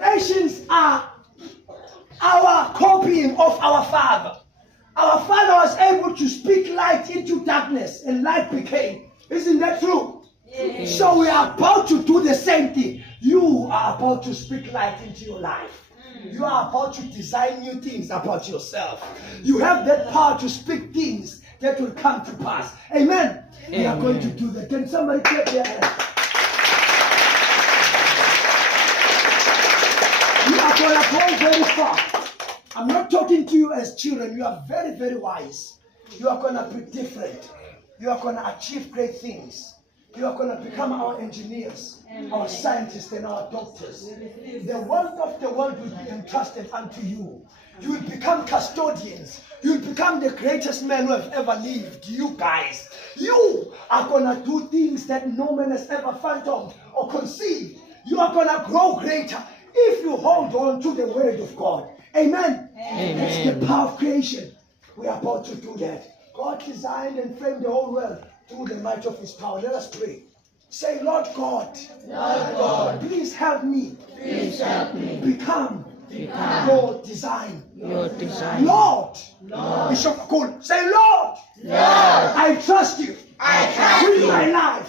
Nations are our copying of our Father. Our Father was able to speak light into darkness, and light became. Isn't that true? Yes. So we are about to do the same thing. You are about to speak light into your life. You are about to design new things about yourself. You have that power to speak things that will come to pass. Amen. We are going to do that. Can somebody clap their hands? You are going to go very far. I'm not talking to you as children. You are very, very wise. You are going to be different. You are going to achieve great things. You are going to become our engineers, our scientists, and our doctors. The wealth of the world will be entrusted unto you. You will become custodians. You will become the greatest men who have ever lived. You guys. You are going to do things that no man has ever fathomed or conceived. You are going to grow greater if you hold on to the word of God. Amen. Amen. That's the power of creation. We are about to do that. God designed and framed the whole world through the might of his power. Let us pray. Say, Lord God, please help me. Please help me become your design. Your design. Lord. Bishop Cool. Say, Lord, I trust you. I trust with you. My life.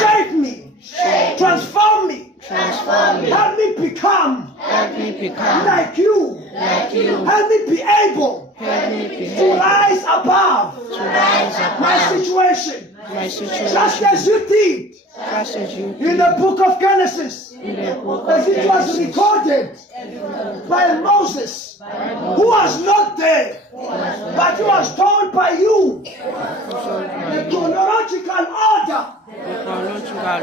Shape me. Transform me. Help me become like you. Help me be able to rise above my situation. Just as you did in the book of Genesis, as it was recorded by Moses, who was not there, but he was told by you the chronological order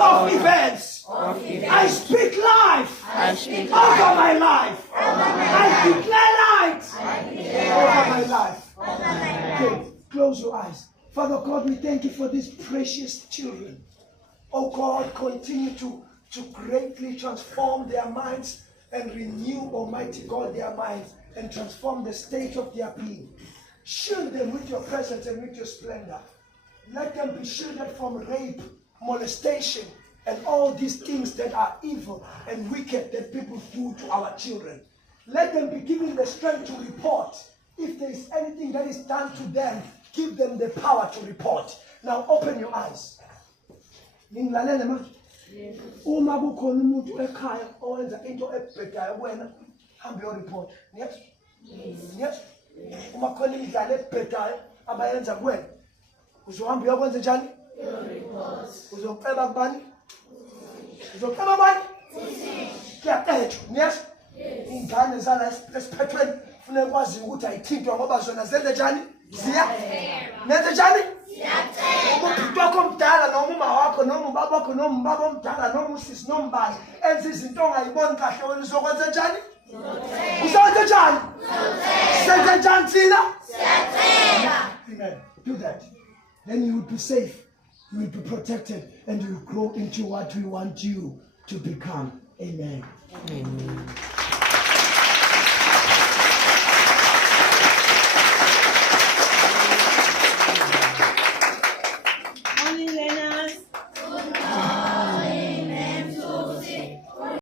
of events. I speak life over my life. I declare light over my life. Okay, close your eyes. Father God, we thank you for these precious children. Oh God, continue to greatly transform their minds and renew, Almighty God, their minds and transform the state of their being. Shield them with your presence and with your splendor. Let them be shielded from rape, molestation, and all these things that are evil and wicked that people do to our children. Let them be given the strength to report. If there is anything that is done to them, give them the power to report. Now open your eyes. Ninglalele manje. Uma kukhona umuntu ekhaya owenza into ebhedayo kuwena, hamba your report. Yes? Yes? Uma khona imidlalo ebhedayo abayenza kuwena, uzohamba uyokwenza njani? Uzocela kubani? Uzocela bani? Kuyaqedwa. Yes? Ingane zala esiphethweni kufanele kwazi ukuthi ayithintwa ngoba zona zenze njani? Nenze njani? Umuntu wakho omdala noma uma wakho noma ubaba wakho noma ubaba omdala noma usisi noma mbani enza izinto ongayiboni kahle wena uzokwenza njani? Uzokwenza njani? Senze njani thina? Amen. Do that. Then you will be safe. You will be protected and you will grow into what we want you to become. Amen. Amen.